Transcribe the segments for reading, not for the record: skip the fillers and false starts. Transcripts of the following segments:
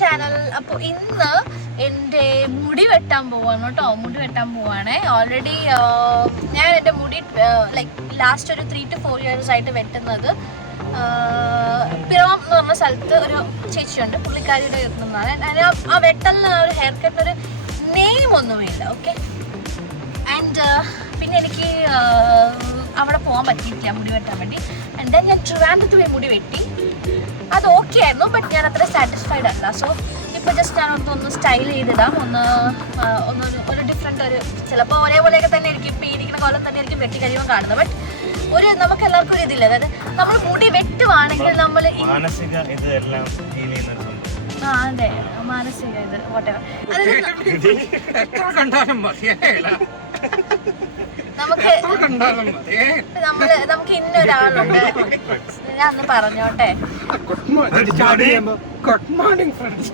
Channel. അപ്പോൾ ഇന്ന് എൻ്റെ മുടി വെട്ടാൻ പോവാണ് കേട്ടോ. മുടി വെട്ടാൻ പോവാണ്. ഓൾറെഡി ഞാൻ എൻ്റെ മുടി ലൈക്ക് ലാസ്റ്റ് ഒരു 3 to 4 years ആയിട്ട് വെട്ടുന്നത് പിറവം എന്ന് പറഞ്ഞ സ്ഥലത്ത് ഒരു ചേച്ചിയുണ്ട്, പുള്ളിക്കാരിയുടെ വെട്ടുന്നതാണ്. ആ വെട്ടലിന് ഒരു ഹെയർ കട്ടിനൊരു നെയിം ഒന്നുമില്ല. ഓക്കെ. ആൻഡ് പിന്നെ എനിക്ക് അവിടെ പോകാൻ പറ്റിയിട്ടില്ല മുടി വെട്ടാൻ വേണ്ടി. ആൻഡ് ദെൻ ഞാൻ ട്രിവാൻഡ്രത്ത് പോയി മുടി വെട്ടി. അത് ഓക്കെ ആയിരുന്നു, ബട്ട് ഞാൻ അത്ര സാറ്റിസ്ഫൈഡ് അല്ല. സോ ഇപ്പോൾ ജസ്റ്റ് ഞാൻ ഒന്ന് സ്റ്റൈൽ ചെയ്തിടാം, ഒരു ഡിഫറെൻ്റ് ഒരു ചിലപ്പോൾ ഒരേപോലെയൊക്കെ തന്നെ ആയിരിക്കും, ഇപ്പോൾ ഇരിക്കുന്ന കൊല്ലം തന്നെ ആയിരിക്കും വെട്ടി കഴിയുമ്പോൾ കാണുന്നത്. ബട്ട് നമുക്ക് എല്ലാവർക്കും ഒരു ഇതില്ല, അതായത് നമ്മൾ മുടി വെട്ടുവാണെങ്കിൽ നമ്മൾ അതെ മാനസിക ഇത് വോട്ടെവർ നമുക്ക് ഇന്നൊരാളുണ്ട്. ഞാൻ ഒന്ന് പറഞ്ഞോട്ടെ. Good morning friends.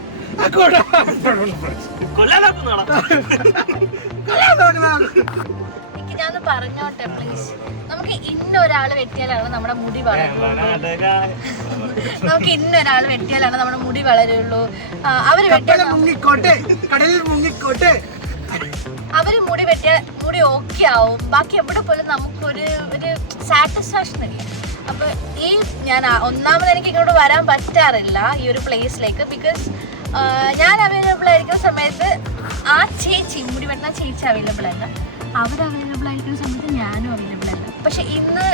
ഞാനൊന്ന് പറഞ്ഞോട്ടെ പ്ലീസ്. നമുക്ക് ഇന്നൊരാൾ വെട്ടിയാലാണ് നമ്മുടെ മുടി വളരുള്ളൂ. നമുക്ക് ഇന്നൊരാൾ വെട്ടിയാലാണ് നമ്മുടെ മുടി വളരുള്ളൂ. അവര് വെട്ടിയാൽ അവര് മുടി വെട്ടിയാൽ മുടി ഓക്കെ ആവും. ബാക്കി എവിടെ പോലും നമുക്കൊരു സാറ്റിസ്ഫാക്ഷൻ ഇല്ല. അപ്പൊ ഞാൻ ഒന്നാമത് എനിക്ക് ഇങ്ങോട്ട് വരാൻ പറ്റാറില്ല ഈ ഒരു പ്ലേസിലേക്ക്. ബിക്കോസ് ഞാൻ അവൈലബിൾ ആയിരിക്കുന്ന സമയത്ത് ആ ചേച്ചി മുടി വെട്ടുന്ന ചേച്ചി അവൈലബിൾ അല്ല, അവർ അവൈലബിൾ ആയിരിക്കുന്ന സമയത്ത് ഞാനും അവൈലബിൾ അല്ല. പക്ഷെ ഇന്ന്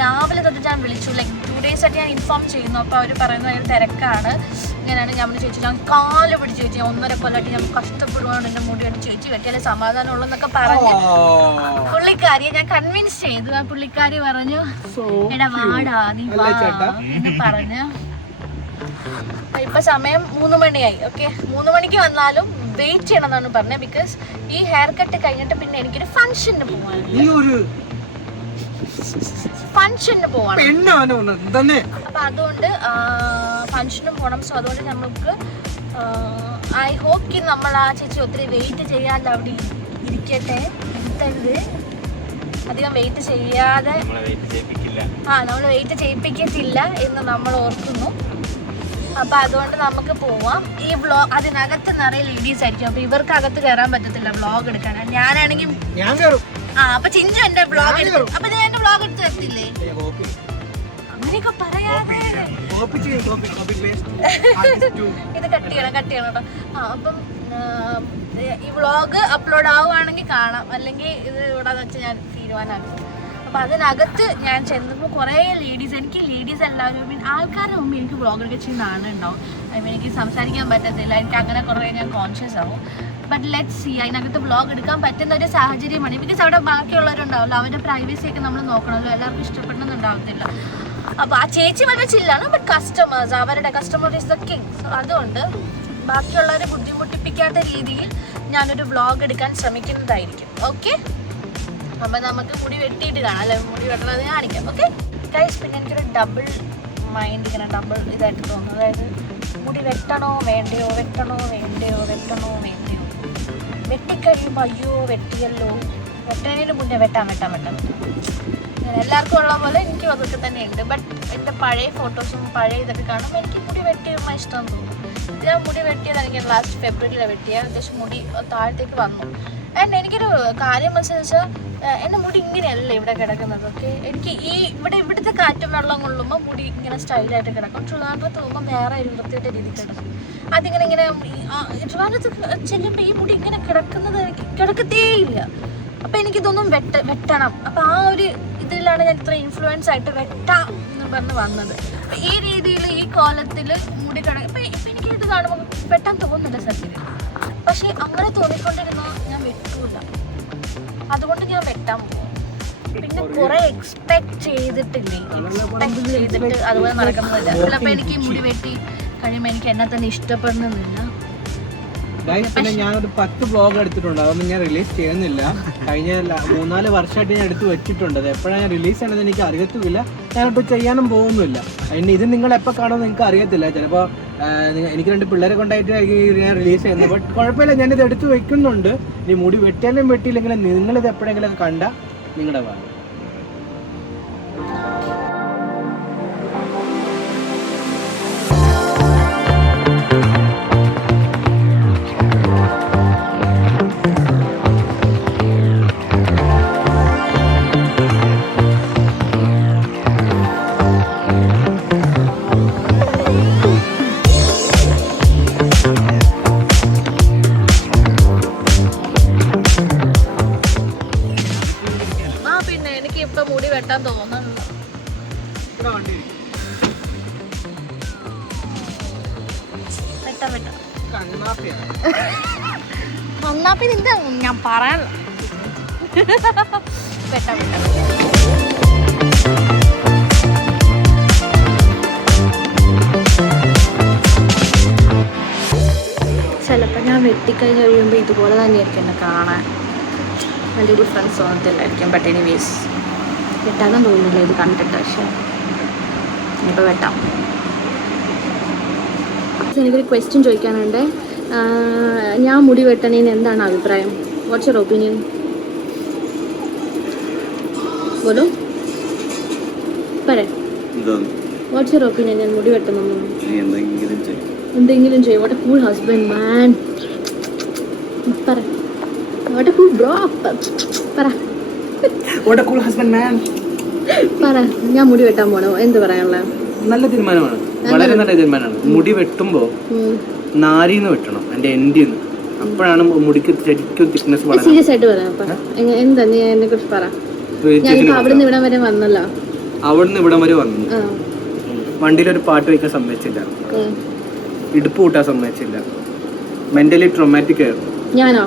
രാവിലെ തൊട്ട് ഞാൻ വിളിച്ചു, ലൈക്ക് 2 days ആയിട്ട് ഞാൻ ഇൻഫോം ചെയ്യുന്നു. അപ്പോൾ അവർ പറയുന്നത് അതിൽ തിരക്കാണ്, ഇങ്ങനെയാണ്. ഞാൻ ചോദിച്ചു, ഞാൻ കാല് പിടിച്ച് ചോദിച്ചു, 1.5 കൊല്ലമായിട്ട് ഞാൻ കഷ്ടപ്പെടുവാണ് എൻ്റെ മുടി വെട്ടി ചേച്ചി വെട്ടിയാലേ സമാധാനം ഉള്ളെന്നൊക്കെ പറഞ്ഞ് പുള്ളിക്കാരിയെ ഞാൻ കൺവിൻസ് ചെയ്തു. ആ പുള്ളിക്കാരി പറഞ്ഞു എടാ വാടാ നീ വാ എന്ന് പറഞ്ഞ്. ഇപ്പൊ സമയം 3 മണിയായി. ഓക്കെ, 3 മണിക്ക് വന്നാലും വെയിറ്റ് ചെയ്യണം എന്നാണ് പറഞ്ഞത്. ബിക്കോസ് ഈ ഹെയർ കട്ട് കഴിഞ്ഞിട്ട് പിന്നെ എനിക്കൊരു ഫംഗ്ഷന് പോവാണ്. അപ്പൊ അതുകൊണ്ട് ഫംഗ്ഷനും പോകണം. സോ അതുകൊണ്ട് നമുക്ക് ഐ ഹോപ്പ് നമ്മൾ ആ ചേച്ചി ഒത്തിരി വെയിറ്റ് ചെയ്യാതെ അവിടെ ഇരിക്കട്ടെ. എടുത്തരുത്, അധികം വെയിറ്റ് ചെയ്യാതെ. നമ്മൾ വെയിറ്റ് ചെയ്യിപ്പിക്കത്തില്ല എന്ന് നമ്മൾ ഓർക്കുന്നു. അപ്പൊ അതുകൊണ്ട് നമുക്ക് പോവാം. ഈ വ്ളോഗ് അതിനകത്ത് നിറയെ ലേഡീസ് ആയിരിക്കും. അപ്പൊ ഇവർക്ക് അകത്ത് കയറാൻ പറ്റത്തില്ല വ്ളോഗ് എടുക്കാൻ. ഞാനാണെങ്കിൽ അപ്പൊ ചിഞ്ചു എന്റെ വ്ളോഗ് എടുത്തു. അപ്പൊ ഞാൻ എന്റെ വ്ളോഗ് എടുത്ത് തരത്തില്ലേ? അങ്ങനെയൊക്കെ പറയാതെ ഇത് കട്ട് ചെയ്യണം കേട്ടോ. അപ്പം ഈ വ്ളോഗ് അപ്ലോഡ് ആവുകയാണെങ്കിൽ കാണാം, അല്ലെങ്കിൽ ഇത് ഇവിടെ വെച്ച് ഞാൻ തീരുമാനമാക്കും. അപ്പം അതിനകത്ത് ഞാൻ ചെന്നപ്പോൾ കുറേ ലേഡീസ്, എനിക്ക് ലേഡീസ് എല്ലാവരും ആൾക്കാരുടെ മുമ്പ് എനിക്ക് വ്ളോഗ് എടുക്കാൻ ചെയ്യുന്നതാണ് ഉണ്ടാവും. എനിക്ക് സംസാരിക്കാൻ പറ്റത്തില്ല, എനിക്ക് അങ്ങനെ കുറേ ഞാൻ കോൺഷ്യസ് ആവും. ബട്ട് ലെറ്റ് സി, അതിനകത്ത് വ്ളോഗ് എടുക്കാൻ പറ്റുന്ന ഒരു സാഹചര്യമാണ്. ബിക്കോസ് അവിടെ ബാക്കിയുള്ളവരുണ്ടാവില്ല, അവരുടെ പ്രൈവസിയൊക്കെ നമ്മൾ നോക്കണമല്ലോ, എല്ലാവർക്കും ഇഷ്ടപ്പെടുന്നുണ്ടാവത്തില്ല. അപ്പോൾ ആ ചേച്ചി വളരെ ചില്ലാണ്, ബട്ട് കസ്റ്റമേഴ്സ്, അവരുടെ കസ്റ്റമർ ഇസ് ദ കിങ്. അതുകൊണ്ട് ബാക്കിയുള്ളവരെ ബുദ്ധിമുട്ടിപ്പിക്കാത്ത രീതിയിൽ ഞാനൊരു വ്ളോഗ് എടുക്കാൻ ശ്രമിക്കുന്നതായിരിക്കും. ഓക്കെ, അപ്പം നമുക്ക് മുടി വെട്ടിയിട്ട് കാണാം, അല്ലെ? മുടി വെട്ടണത് കാണിക്കാം. Okay guys. പിന്നെ എനിക്കൊരു ഡബിൾ മൈൻഡ്, ഇങ്ങനെ ഡബിൾ ഇതായിട്ട് തോന്നുന്നു. അതായത് മുടി വെട്ടണോ വേണ്ടയോ, വെട്ടണോ വേണ്ടയോ, വെട്ടണോ വേണ്ടയോ, വെട്ടിക്കഴിയുമ്പോൾ അയ്യോ വെട്ടിയല്ലോ, വെട്ടണേന് മുന്നേ വെട്ടാൻ. എല്ലാവർക്കും ഉള്ള പോലെ എനിക്കും അതൊക്കെ തന്നെ ഉണ്ട്. ബട്ട് എൻ്റെ പഴയ ഫോട്ടോസും പഴയ ഇതൊക്കെ കാണുമ്പോൾ എനിക്ക് മുടി വെട്ടിയുമ്പോൾ ഇഷ്ടം തോന്നും. ഞാൻ മുടി വെട്ടിയത് എനിക്ക് ലാസ്റ്റ് ഫെബ്രുവരിയിലാണ് വെട്ടിയത്. അത്യാവശ്യം മുടി താഴത്തേക്ക് വന്നു. ആൻഡ് എനിക്കൊരു കാര്യം മനസ്സിലാച്ചാൽ എൻ്റെ മുടി ഇങ്ങനെയല്ല ഇവിടെ കിടക്കുന്നത്. ഓക്കെ, എനിക്ക് ഇവിടുത്തെ കാറ്റും വെള്ളം കൊള്ളുമ്പോൾ മുടി ഇങ്ങനെ സ്റ്റൈലായിട്ട് കിടക്കും. ട്രിവാൻഡ്രത്ത് പോകുമ്പോൾ വേറെ ഒരു വൃത്തിയുടെ രീതി കിടക്കും. അതിങ്ങനെ ട്രിവാൻഡ്രത്ത് ചെല്ലുമ്പോൾ ഈ മുടി ഇങ്ങനെ കിടക്കുന്നത് എനിക്ക് കിടക്കത്തേയില്ല. അപ്പം എനിക്കിതൊന്നും വെട്ടണം. അപ്പം ആ ഒരു ഇതിലാണ് ഞാൻ ഇത്ര ഇൻഫ്ലുവൻസ് ആയിട്ട് വെട്ടാം എന്ന് പറഞ്ഞ് വന്നത്. ഈ രീതിയിൽ ഈ കോലത്തിൽ മുടി ഇപ്പം എനിക്ക് ഇത് കാണുമ്പോൾ വെട്ടാൻ തോന്നുന്നില്ല സത്യത്തിൽ. പക്ഷെ അങ്ങനെ തോന്നിക്കൊണ്ടിരുന്നാൽ ഞാൻ വെട്ടൂല. അതുകൊണ്ട് ഞാൻ വെട്ടാൻ പോകും. പിന്നെ കുറെ എക്സ്പെക്ട് ചെയ്തിട്ട് അതുപോലെ നടക്കുന്നില്ല. ചിലപ്പോൾ എനിക്ക് മുടി വെട്ടി കഴിയുമ്പോൾ എനിക്ക് എന്നെ തന്നെ ഇഷ്ടപ്പെടുന്നില്ല. പിന്നെ ഞാനൊരു 10 വ്ളോഗ് എടുത്തിട്ടുണ്ട്, അതൊന്നും ഞാൻ റിലീസ് ചെയ്യുന്നില്ല. കഴിഞ്ഞ 3-4 വർഷമായിട്ട് ഞാൻ എടുത്ത് വെച്ചിട്ടുണ്ട്. അത് എപ്പോഴാണ് ഞാൻ റിലീസ് ചെയ്യണമെന്ന് എനിക്ക് അറിയത്തുമില്ല, ഞാനൊട്ട് ചെയ്യാനും പോകുന്നില്ല. അതിന് ഇത് നിങ്ങൾ എപ്പോൾ കാണുമെന്ന് നിങ്ങൾക്ക് അറിയത്തില്ല. ചിലപ്പോൾ എനിക്ക് 2 പിള്ളേരെ കൊണ്ടായിട്ട് ഞാൻ റിലീസ് ചെയ്യുന്നത്. ബട്ട് കുഴപ്പമില്ല, ഞാനിത് എടുത്ത് വെക്കുന്നുണ്ട്. ഇനി മുടി വെട്ടിയാലും വെട്ടിയില്ലെങ്കിലും നിങ്ങളിത് എപ്പോഴെങ്കിലും കണ്ടാൽ നിങ്ങളുടെ ഭാഗം. വെട്ടാം കണ്ണാപ്പി നിന്റെ ഞാൻ പറയാനുള്ള വെട്ടാം ചിലപ്പോൾ ഞാൻ വെട്ടിക്കഴിഞ്ഞ് കഴിയുമ്പോൾ ഇതുപോലെ തന്നെയായിരിക്കും എന്നെ കാണാൻ, വലിയ ഡിഫറൻസ് തോന്നത്തില്ലായിരിക്കും. ബട്ട് എനിവേസ് വെട്ടാനും തോന്നുന്നില്ല ഇത് കണ്ടിട്ട്. പക്ഷേ ഇനിയിപ്പോൾ വെട്ടാം. എനിക്കൊരു ക്വസ്റ്റ്യൻ ചോദിക്കാനുണ്ട്. ഞാൻ മുടി വെട്ടണേന് എന്താണ് അഭിപ്രായം? Watts your opinion? ബോലോ പറ. What's your opinion? ഞാൻ മുടി വെട്ടണം എന്തെങ്കിലും ചെയ്യും. What a cool husband man. പറ. What a cool bro. പറ. What a cool husband man. പറ. ഞാൻ മുടി വെട്ടാൻ പോണോ? എന്ത് പറയാനുള്ളത്? നല്ല തീരുമാനമാണ്, വളരെ നല്ല തീരുമാനമാണ്. മുടി വെട്ടുമ്പോ നാരിന്ന് വെട്ടണം, എന്റെ എൻഡിന്ന്. അപ്പോഴാണ് മുടിക്ക് ശരിക്കും തിക്നെസ്. സീരിയസ് ആയിട്ട് പറയാം. എന്താ നീ എന്നെ കുറിച്ച് പറ. ഞാൻ അവിടുന്ന് ഇവിടം വരെ വന്നല്ലോ. അവിടുന്ന് ഇവിടം വരെ വന്നു. വണ്ടിയിലൊരു പാട്ട് വയ്ക്കാൻ സമ്മതിച്ചില്ല, ഇടുപ്പ് കൂട്ടാൻ സമ്മതിച്ചില്ല. മെന്റലി ട്രോമാറ്റിക് ആയിരുന്നു ഞാനോ?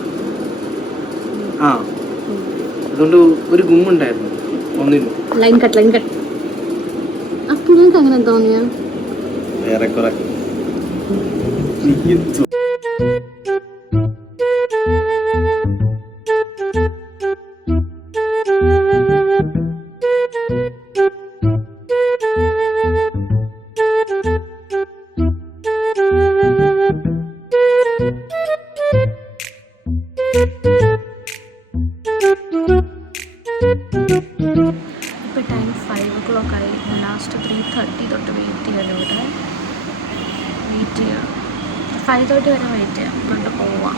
ആ, അതുകൊണ്ട് ഒരു ഗുമ്മുണ്ടായിരുന്നു ഒന്നിനും. Line cut. അപ്പൊ നിങ്ങൾക്ക് അങ്ങനെ തോന്നിയാ? ഏറെക്കുറെ. ഇപ്പോൾ ടൈം 5 o'clock ആയി. ലാസ്റ്റ് 3:30 തൊട്ട് വെയിറ്റ് ചെയ്യണം. ഇവിടെ വെയിറ്റ് ചെയ്യാം. 5:30 വരെ വെയിറ്റ് ചെയ്യാം. കൊണ്ട് പോവാം.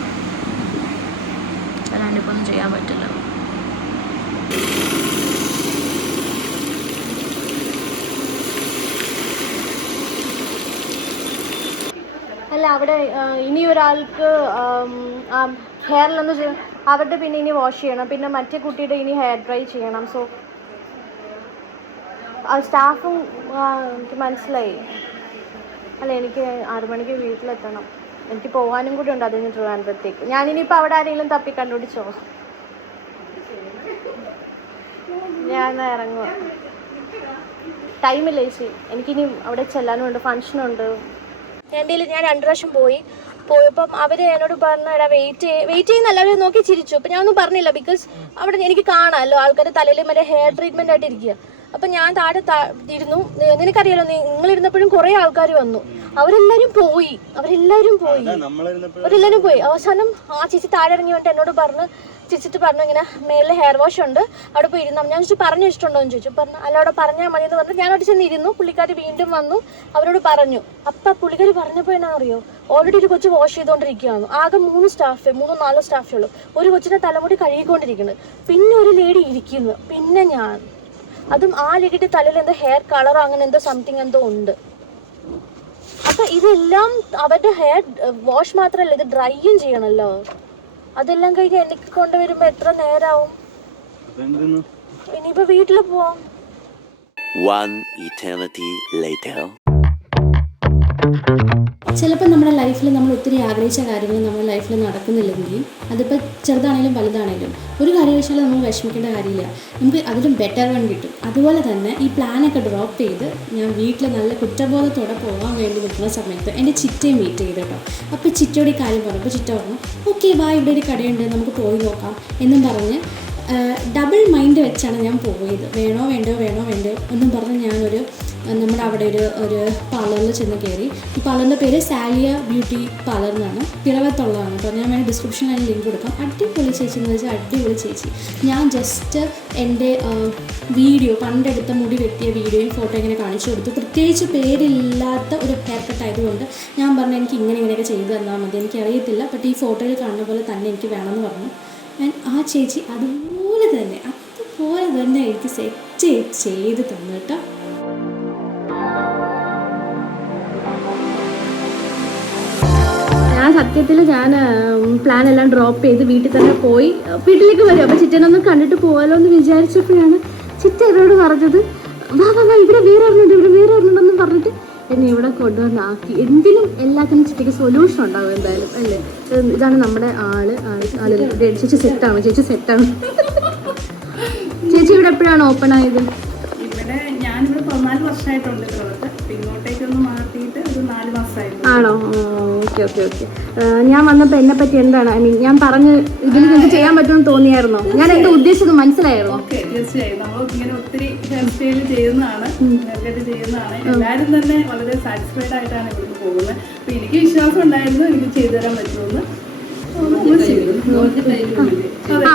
അല്ലാണ്ട് ഇപ്പോൾ ഒന്നും ചെയ്യാൻ പറ്റില്ല. അല്ല, അവിടെ ഇനി ഒരാൾക്ക് ഹെയറിലൊന്ന് അവരുടെ പിന്നെ ഇനി വാഷ് ചെയ്യണം. പിന്നെ മറ്റേ കുട്ടിയുടെ ഇനി ഹെയർ ഡ്രൈ ചെയ്യണം. സോ സ്റ്റാഫും എനിക്ക് മനസ്സിലായി. അല്ല, എനിക്ക് 6 മണിക്ക് വീട്ടിലെത്തണം. എനിക്ക് പോകാനും കൂടി ഉണ്ട്. അതിന് ട്രിവാൻഡ്രത്തേക്ക് ഞാനിനിയിപ്പോൾ അവിടെ ആരെങ്കിലും തപ്പി കണ്ടുപിടിച്ചോ? ഞാൻ ഇറങ്ങുക. ടൈമില്ല ചേച്ചി. എനിക്കിനി അവിടെ ചെല്ലാനുണ്ട്, ഫങ്ഷനുണ്ട്. എൻ്റെ ഞാൻ 2 പ്രാവശ്യം പോയപ്പം അവർ എന്നോട് പറഞ്ഞു, എടാ വെയിറ്റ് ചെയ്യുന്ന എല്ലാവരും നോക്കി ചിരിച്ചു. അപ്പം ഞാനൊന്നും പറഞ്ഞില്ല. ബിക്കോസ് അവിടെ എനിക്ക് കാണാമല്ലോ ആൾക്കാർ തലയിൽ മറ്റേ ഹെയർ ട്രീറ്റ്മെൻ്റ് ആയിട്ട് ഇരിക്കുക. അപ്പം ഞാൻ താഴെ ഇരുന്നു. നിനക്കറിയാലോ, നിങ്ങളിരുന്നപ്പോഴും കുറേ ആൾക്കാർ വന്നു. അവരെല്ലാവരും പോയി. അവസാനം ആ ചേച്ചി താഴെ ഇറങ്ങി വന്നിട്ട് എന്നോട് ചേച്ചിട്ട് പറഞ്ഞു, ഇങ്ങനെ മേളിൽ ഹെയർ വാഷ് ഉണ്ട്, അവിടെ പോയി ഇരുന്നു. ഞാൻ ചോദിച്ചു, പറഞ്ഞു ഇഷ്ടമുണ്ടോ എന്ന് ചോദിച്ചു. പറഞ്ഞു അല്ല, അവിടെ പറഞ്ഞാൽ മതി എന്ന് പറഞ്ഞു. ഞാൻ അവിടെ ചെന്ന് ഇരുന്നു. പുള്ളിക്കാർ വീണ്ടും വന്നു, അവരോട് പറഞ്ഞു. അപ്പം പുള്ളിക്കാർ പറഞ്ഞപ്പോൾ എന്നാ അറിയോ, ഓൾറെഡി ഒരു കൊച്ചു വാഷ് ചെയ്തുകൊണ്ടിരിക്കുകയാണ്. ആകെ 3-4 സ്റ്റാഫേ ഉള്ളൂ. ഒരു കൊച്ചിൻ്റെ തലമുടി കഴുകിക്കൊണ്ടിരിക്കുന്നത്. പിന്നെ ഒരു ലേഡി ഇരിക്കുന്നു. പിന്നെ ഞാൻ, അതും ആ ലേഡിയുടെ തലയിൽ എന്തോ ഹെയർ കളറോ അങ്ങനെ എന്തോ സംതിങ് എന്തോ ഉണ്ട്. അപ്പം ഇതെല്ലാം അവരുടെ ഹെയർ വാഷ് മാത്രമല്ല, ഇത് ഡ്രൈയും ചെയ്യണമല്ലോ. അതെല്ലാം കഴിഞ്ഞ് എനിക്ക് കൊണ്ടുവരുമ്പോൾ എത്ര നേരമാവും? ഇനിയിപ്പോൾ വീട്ടിൽ പോവാം. ചിലപ്പോൾ നമ്മുടെ ലൈഫിൽ നമ്മൾ ഒത്തിരി ആഗ്രഹിച്ച കാര്യങ്ങൾ നമ്മുടെ ലൈഫിൽ നടക്കുന്നില്ലെങ്കിൽ, അതിപ്പോൾ ചെറുതാണേലും വലുതാണേലും, ഒരു കാരണവശാലും നമ്മൾ വിഷമിക്കേണ്ട കാര്യമില്ല. നമുക്ക് അതിലും ബെറ്റർ വൺ കിട്ടും. അതുപോലെ തന്നെ ഈ പ്ലാനൊക്കെ ഡ്രോപ്പ് ചെയ്ത് ഞാൻ വീട്ടിൽ നല്ല കുറ്റബോധത്തോടെ പോകാൻ വേണ്ടി നിൽക്കുന്ന സമയത്ത് എൻ്റെ ചിറ്റയും മീറ്റ് ചെയ്തു കേട്ടോ. അപ്പോൾ ചിറ്റയോട് ഈ കാര്യം പറഞ്ഞപ്പോൾ ചിറ്റ പറഞ്ഞു, ഓക്കെ വാ, ഇവിടെ ഒരു കടയുണ്ട്, നമുക്ക് പോയി നോക്കാം എന്നും പറഞ്ഞ് ഡബിൾ മൈൻഡ് വെച്ചാണ് ഞാൻ പോയത്. വേണോ വേണ്ടോ എന്നും പറഞ്ഞ് ഞാനൊരു നമ്മുടെ അവിടെ ഒരു പാർലറിൽ ചെന്ന് കയറി. ഈ പാർലറിൻ്റെ പേര് സാലിയ ബ്യൂട്ടി പാർലർ എന്നാണ്, പിറവത്തുള്ളതാണ് കേട്ടോ. ഞാൻ വേണമെങ്കിൽ ഡിസ്ക്രിപ്ഷനിൽ ലിങ്ക് കൊടുക്കാം. അടിപൊളി ചേച്ചി എന്ന് വെച്ചാൽ അടിപൊളി ചേച്ചി. ഞാൻ ജസ്റ്റ് എൻ്റെ വീഡിയോ, പണ്ടെടുത്ത മുടി വെട്ടിയ വീഡിയോയും ഫോട്ടോ ഇങ്ങനെ കാണിച്ചു കൊടുത്തു. പ്രത്യേകിച്ച് പേരില്ലാത്ത ഒരു ഹെയർ കട്ട് ആയതുകൊണ്ട് ഞാൻ പറഞ്ഞു, എനിക്ക് ഇങ്ങനെയൊക്കെ ചെയ്തു തന്നാൽ മതി, എനിക്കറിയത്തില്ല, ബട്ട് ഈ ഫോട്ടോയിൽ കാണുന്ന പോലെ തന്നെ എനിക്ക് വേണമെന്ന് പറഞ്ഞു. ആ ചേച്ചി അതുപോലെ തന്നെ എനിക്ക് സെറ്റ് ചെയ്ത് തന്നു കേട്ടോ. സത്യത്തിൽ ഞാൻ പ്ലാൻ എല്ലാം ഡ്രോപ്പ് ചെയ്ത് വീട്ടിൽ തന്നെ പോയി വീട്ടിലേക്ക് വരും. അപ്പോൾ ചിറ്റനൊന്ന് കണ്ടിട്ട് പോകാമല്ലോ എന്ന് വിചാരിച്ചപ്പോഴാണ് ചിറ്റ എന്നോട് പറഞ്ഞത്, വാ ഇവിടെ വേറെ ഒരെണ്ണുണ്ടെന്ന് പറഞ്ഞിട്ട് എന്നെ ഇവിടെ കൊണ്ടുവന്നാക്കി. എന്തിനും എല്ലാത്തിനും ചേച്ചിക്ക് സൊല്യൂഷൻ ഉണ്ടാവും എന്തായാലും അല്ലേ. ഇതാണ് നമ്മുടെ ആള്. ചേച്ചി സെറ്റാണ്. ചേച്ചി ഇവിടെ എപ്പോഴാണ് ഓപ്പൺ ആയത്? ഇവിടെ ഞാനിവിടെ 14 വർഷമായിട്ടുണ്ട്. ഇങ്ങോട്ടേക്കൊന്ന് മാറ്റിയിട്ട് ഒരു 4 മാസമായിരുന്നു. ആണോ? ഓക്കെ. ഞാൻ വന്നപ്പോൾ എന്നെ പറ്റി എന്താണ് ഞാൻ പറഞ്ഞ് ഇതിൽ നിങ്ങൾക്ക് ചെയ്യാൻ പറ്റുമെന്ന് തോന്നിയായിരുന്നോ? ഞാൻ എന്റെ ഉദ്ദേശിച്ചത് മനസ്സിലായിരുന്നു? ഓക്കെ, തീർച്ചയായും. നമ്മൾ ഇങ്ങനെ ഒത്തിരി ഹെയർ സ്റ്റൈൽ ചെയ്യുന്നതാണ്, എല്ലാവരും തന്നെ വളരെ സാറ്റിസ്ഫൈഡ് ആയിട്ടാണ് ഇവിടുന്ന് പോകുന്നത്. അപ്പൊ എനിക്ക് വിശ്വാസം ഉണ്ടായിരുന്നു എനിക്ക് ചെയ്തു തരാൻ പറ്റുമെന്ന്.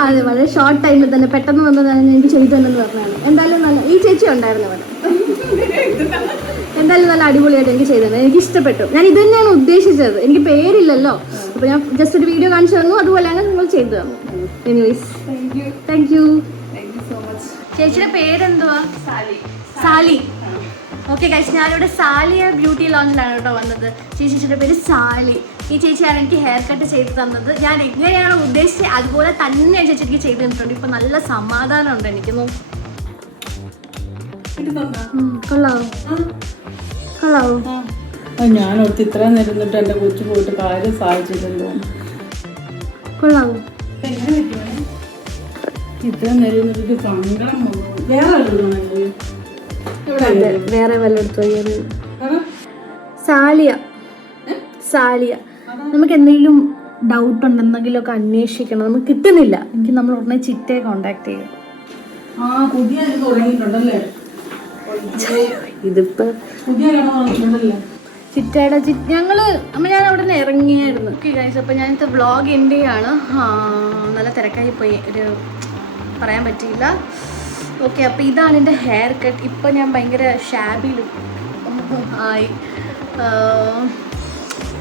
അതെ, വളരെ ഷോർട്ട് ടൈമിൽ തന്നെ പെട്ടെന്ന് വന്നതാണ് എനിക്ക് ചെയ്തു തന്നെ പറഞ്ഞാണ്. എന്തായാലും നല്ല ഈ ചേച്ചി ഉണ്ടായിരുന്നു അവിടെ. എന്തായാലും നല്ല അടിപൊളിയായിട്ട് എനിക്ക് ചെയ്തത്, എനിക്ക് ഇഷ്ടപ്പെട്ടു. ഞാൻ ഇത് തന്നെയാണ് ഉദ്ദേശിച്ചത്. എനിക്ക് പേരില്ലല്ലോ, അപ്പൊ ഞാൻ ജസ്റ്റ് ഒരു വീഡിയോ കാണിച്ചു തന്നു, അതുപോലെയാണ് നിങ്ങൾ ചെയ്തു തന്നു. Anyways thank you so much. ചേച്ചിയുടെ പേരെന്തുവാ? സാലി. ഓക്കെ ഗൈസ്, ഞാനിവിടെ സാലിയ ബ്യൂട്ടി ലോഞ്ചിലാണ് കേട്ടോ വന്നത്. ചേച്ചിയുടെ പേര് സാലി. ഈ ചേച്ചിയാണ് എനിക്ക് ഹെയർ കട്ട് ചെയ്ത് തന്നത്. ഞാൻ എങ്ങനെയാണോ ഉദ്ദേശിച്ചത് അതുപോലെ തന്നെ ചേച്ചി എനിക്ക് ചെയ്ത് തന്നിട്ടുണ്ട്. ഇപ്പൊ നല്ല സമാധാനം ഉണ്ട് എനിക്ക്. കൊള്ളാവോ? ഞാൻ ഓർത്ത് ഇത്ര നേരം എന്റെ കൊച്ചു പോയിട്ട് കാര്യം സാധിച്ചിട്ടുണ്ടോ. കൊള്ളാവോ? ഇത്ര നേരം എനിക്ക് സങ്കടം വന്നു. വേറെ വല്ലയിടത്തോ? സാലിയ. നമുക്ക് എന്തെങ്കിലും ഡൗട്ട് ഉണ്ടെന്നെങ്കിലും ഒക്കെ അന്വേഷിക്കണം, നമുക്ക് കിട്ടുന്നില്ല. എനിക്ക് നമ്മൾ ഉടനെ ചിറ്റയെ കോണ്ടാക്ട് ചെയ്യും. പുതിയ തുടങ്ങിയിട്ടുണ്ടല്ലേ? ഇതിപ്പോ ചിറ്റയുടെ ഞാൻ അവിടെ നിന്ന് ഇറങ്ങിയായിരുന്നു. ഓക്കെ ഗൈസ്, അപ്പോൾ ഞാനിത് വ്ളോഗ് എൻ്റെ ആണ്. നല്ല തിരക്കായി പോയി, ഒരു പറയാൻ പറ്റിയില്ല. ഓക്കെ, അപ്പോൾ ഇതാണ് എൻ്റെ ഹെയർ കട്ട്. ഇപ്പോൾ ഞാൻ ഭയങ്കര ഷാബി ലുക്ക് ആയി.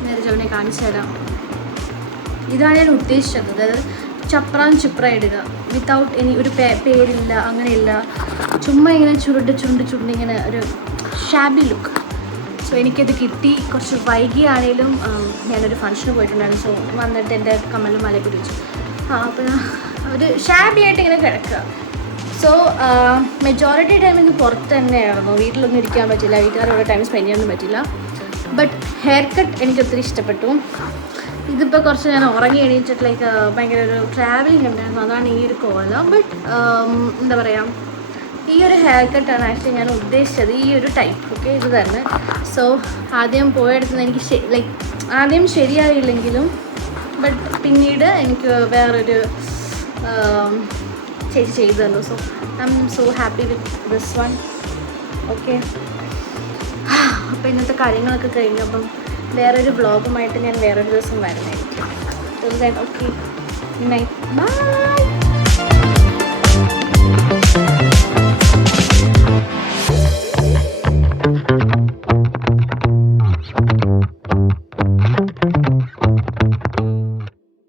നേരെ ജോനെ കാണിച്ചു തരാം. ഇതാണ് ഞാൻ ഉദ്ദേശിച്ചത്. അതായത് ചുപ്ര ഇടുക, വിത്തൗട്ട് ഒരു പേരില്ല, അങ്ങനെയില്ല. ചുമ്മാ ഇങ്ങനെ ചുരുണ്ട് ഇങ്ങനെ ഒരു ഷാബി ലുക്ക്. സോ എനിക്കത് കിട്ടി. കുറച്ച് വൈകിയാണേലും ഞാനൊരു ഫംഗ്ഷന് പോയിട്ടുണ്ടായിരുന്നു. സോ വന്നിട്ട് എൻ്റെ കമ്മലും മല പിടിച്ചു. അപ്പോൾ ഒരു ഷാബി ആയിട്ട് ഇങ്ങനെ കിടക്കുക. സോ മെജോറിറ്റി ടൈം ഇന്ന് പുറത്ത് തന്നെയായിരുന്നു. വീട്ടിലൊന്നും ഇരിക്കാൻ പറ്റില്ല, വീട്ടുകാരോട് ടൈം സ്പെൻഡ് ചെയ്യാനൊന്നും പറ്റില്ല. ബട്ട് ഹെയർ കട്ട് എനിക്ക് ഒത്തിരി ഇഷ്ടപ്പെട്ടു. ഇതിപ്പോൾ കുറച്ച് ഞാൻ ഉറങ്ങി എണീച്ചിട്ട് ഭയങ്കര ഒരു ട്രാവലിംഗ് ഉണ്ടായിരുന്നു, അതാണ് ഈ ഒരു കോലം. ബട്ട് എന്താ പറയുക, ഈ ഒരു ഹെയർ കട്ടാണ് ആക്ച്വലി ഞാൻ ഉദ്ദേശിച്ചത്, ഈ ഒരു ടൈപ്പ്. ഓക്കെ, ഇത് തന്നെ. സോ ആദ്യം പോയെടുത്തുനിന്ന് എനിക്ക് ആദ്യം ശരിയായില്ലെങ്കിലും ബട്ട് പിന്നീട് എനിക്ക് വേറൊരു ചേച്ചി ചെയ്തു തന്നു. So I M so happy with this one. Okay, അപ്പോൾ ഇന്നത്തെ കാര്യങ്ങളൊക്കെ കഴിഞ്ഞു. അപ്പം വേറൊരു വ്ളോഗുമായിട്ട് ഞാൻ വേറൊരു ദിവസം വരുന്നതായിരിക്കും. Okay, good night, by.